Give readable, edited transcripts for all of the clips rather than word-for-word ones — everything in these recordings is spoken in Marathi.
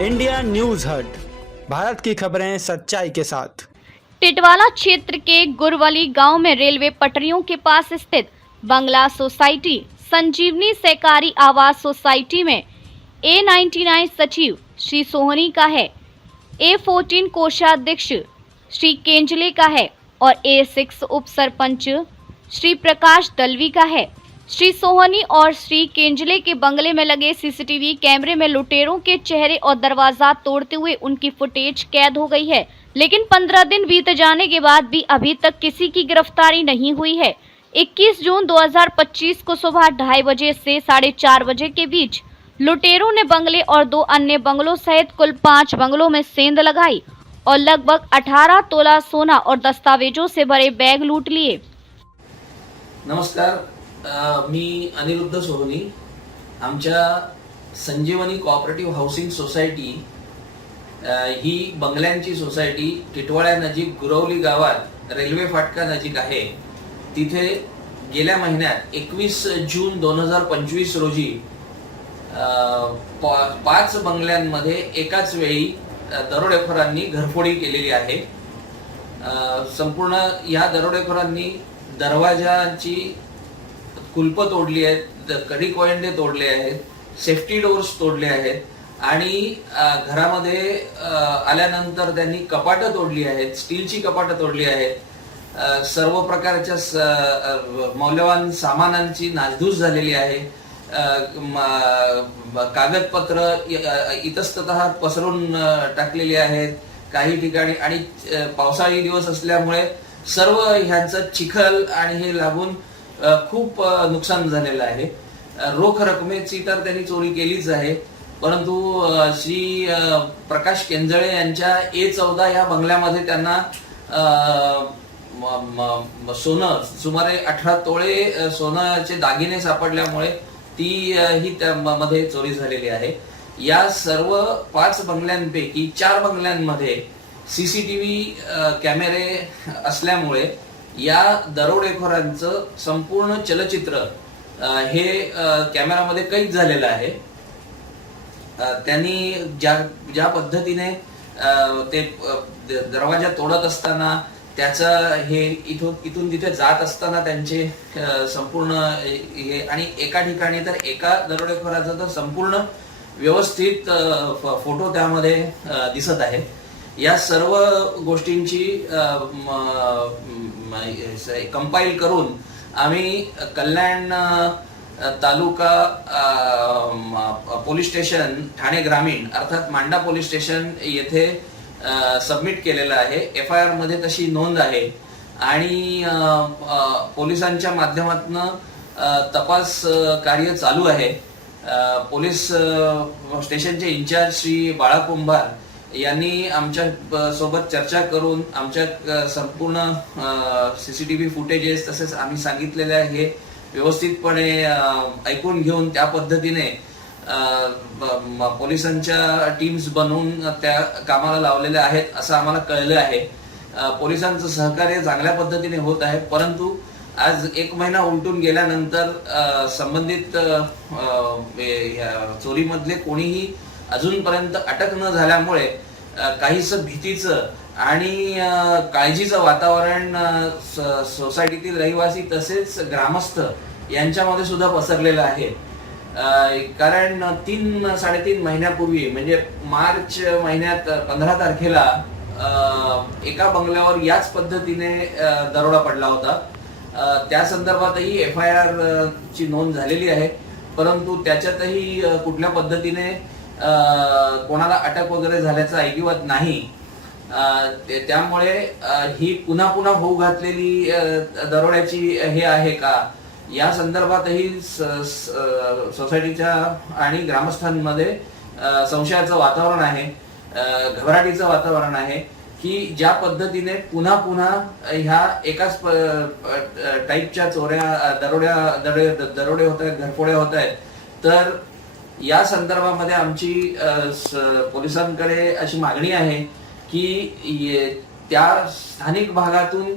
इंडिया न्यूज हट, भारत की खबरें सच्चाई के साथ। टिटवाला क्षेत्र के गुरवली गांव में रेलवे पटरियों के पास स्थित बंगला सोसाइटी संजीवनी सहकारी आवास सोसाइटी में A99 सचिव श्री सोहनी का है, A14 कोषाध्यक्ष श्री केंजले का है और A6 उप सरपंच श्री प्रकाश दलवी का है। श्री सोहनी और श्री केंजले के बंगले में लगे सीसीटीवी कैमरे में लुटेरों के चेहरे और दरवाजा तोड़ते हुए उनकी फुटेज कैद हो गई है, लेकिन 15 दिन बीत जाने के बाद भी अभी तक किसी की गिरफ्तारी नहीं हुई है। 21 जून 2025 को सुबह 2:30 बजे से 4:30 बजे के बीच लुटेरों ने बंगले और 2 अन्य बंगलों सहित कुल 5 बंगलों में सेंध लगाई और लगभग 18 तोला सोना और दस्तावेजों से भरे बैग लूट लिए। नमस्कार, मी अनिरुद्ध सोहनी। आमच्या संजीवनी कोऑपरेटिव्ह हाऊसिंग सोसायटी ही बंगल्यांची सोसायटी टिटवाळ्यानजीक गुरवली गावात रेल्वे फाटकानजीक आहे। तिथे गेल्या महिन्यात 21 जून 2025 रोजी 5 बंगल्यांमध्ये एकाच वेळी दरोडेखोरांनी घरफोडी केलेली आहे। संपूर्ण या दरोडेखोरांनी दरवाजाची कुलप तोडली आहेत, कडी कोयंडे तोडले आहेत, सेफ्टी डोर्स तोडले आहेत आणि घरामध्ये आल्यानंतर त्यांनी कपाटं तोडली आहेत, स्टीलची कपाटं तोडली आहेत। सर्व प्रकारच्या मौल्यवान सामानांची नासधूस झालेली आहे। कागदपत्र इतस्ततः पसरून टाकलेली आहेत काही ठिकाणी आणि पावसाळी दिवस असल्यामुळे सर्व ह्यांचं चिखल आणि हे लागून खूप नुकसान झालेलं आहे। रोख रकमेची तर त्यांनी चोरी केलीच आहे, परंतु श्री प्रकाश केंजळे यांच्या A14 या बंगल्यामध्ये त्यांना सोनं सुमारे 18 तोळे सोन्याचे दागिने सापडल्यामुळे ती ही त्यामध्ये चोरी झालेली आहे। या सर्व 5 बंगल्यांपैकी 4 बंगल्यांमध्ये सीसीटीव्ही कॅमेरे असल्यामुळे या दरोडेखोरांचं संपूर्ण चलचित्र हे कॅमेरामध्ये कैद झालेलं आहे। त्यांनी ज्या पद्धतीने ते दरवाजा तोडत असताना त्याचं हे इथून तिथे जात असताना त्यांचे संपूर्ण हे आणि एका ठिकाणी तर एका दरोडेखोराचा तर संपूर्ण व्यवस्थित फोटो त्यामध्ये दिसत आहे। या सर्व गोष्टींची कंपाईल करून आम्ही कल्याण तालुका पोलीस स्टेशन ठाणे ग्रामीण अर्थात मांडा पोलीस स्टेशन येथे सबमिट केलेलं आहे। FIR मध्ये तशी नोंद आहे आणि पोलिसांच्या माध्यमातून तपास कार्य चालू आहे। पोलीस स्टेशनचे इंचार्ज श्री बाळा कुंभार यांनी आमच्या सोबत चर्चा करून आमच्या संपूर्ण सीसीटीव्ही फुटेजेस तसेच आम्ही सांगितलेले हे व्यवस्थितपणे ऐकून घेऊन त्या पद्धतीने पोलिसांच्या टीम्स बनवून त्या कामाला लावलेल्या आहेत असं आम्हाला कळलं आहे। पोलिसांचं सहकार्य चांगल्या पद्धतीने होत आहे, परंतु आज 1 महिना उलटून गेल्यानंतर संबंधित चोरीमधले कोणीही अजूनपर्यंत अटक न झाल्यामुळे काहीसं भीतीचं आणि काळजीचं वातावरण सोसायटीतील रहिवासी तसेच ग्रामस्थ यांच्यामध्ये सुद्धा पसरलेलं आहे। कारण 3-3.5 महिन्यापूर्वी म्हणजे मार्च महिन्यात 15 तारखेला एका बंगल्यावर याच पद्धतीने दरोडा पडला होता। त्या संदर्भातही FIR ची नोंद झालेली आहे, परंतु त्याच्यातही कुठल्या पद्धतीने कोणाला अटक वगैरे झाल्याचं ऐकिवात नाही। त्यामुळे ही पुन्हा होऊ घातलेली दरोड्याची हे आहे का या संदर्भातही सोसायटीच्या आणि ग्रामस्थांमध्ये संशयाचं वातावरण आहे, घबराटीचं वातावरण आहे की ज्या पद्धतीने पुन्हा ह्या एकाच टाईपच्या चोऱ्या दरोडे होत आहेत, घरफोड्या होत आहेत। तर या संदर्भामध्ये आमची पोलिसांकडे अशी मागणी आहे की त्या स्थानिक भागातून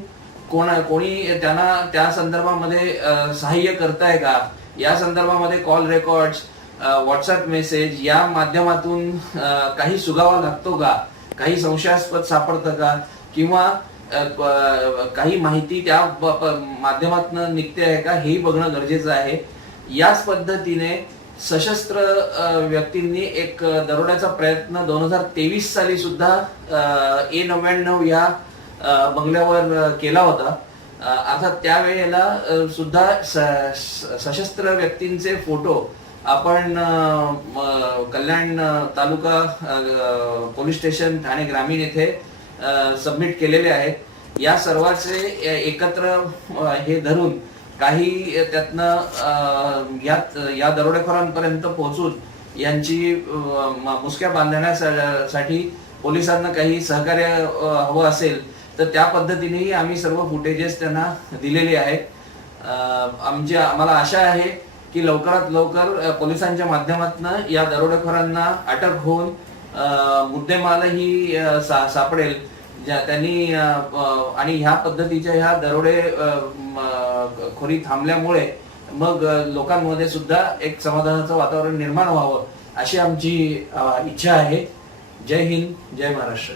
कोणी त्यांना त्या संदर्भामध्ये सहाय्य करताय का या संदर्भामध्ये कॉल रेकॉर्ड्स व्हॉट्सअप मेसेज या माध्यमातून काही सुगावा लागतो का, काही संशयास्पद सापडतं का, किंवा काही माहिती त्या माध्यमातून निघते आहे का, हेही बघणं गरजेचं आहे. याच पद्धतीने सशस्त्र व्यक्तींनी एक दरोड्याचा प्रयत्न 2023 साली सुद्धा A99 या बंगल्यावर केला होता. अर्थात त्यावेळेला सुद्धा सशस्त्र व्यक्तींचे फोटो आपण कल्याण तालुका पोलीस स्टेशन ठाणे ग्रामीण येथे सबमिट केलेले आहेत. या सर्वांचे एकत्र हे धरून काही त्यातनं या दरोडेखोरांपर्यंत पोहोचून यांची मुसक्या बांधण्यासाठी पोलिसांना काही सहकार्य हवं असेल तर त्या पद्धतीनेही आम्ही सर्व फुटेजेस त्यांना दिलेले आहेत. आम्हाला आशा आहे की लवकरात लवकर पोलिसांच्या माध्यमातून या दरोडेखोरांना अटक होऊन मुद्देमालही सापडेल त्यांनी. आणि ह्या पद्धतीच्या ह्या दरोडे खोरी थांबल्यामुळे मग लोकांमध्ये सुद्धा एक समाधानाचं वातावरण निर्माण व्हावं अशी आमची इच्छा आहे. जय हिंद, जय महाराष्ट्र.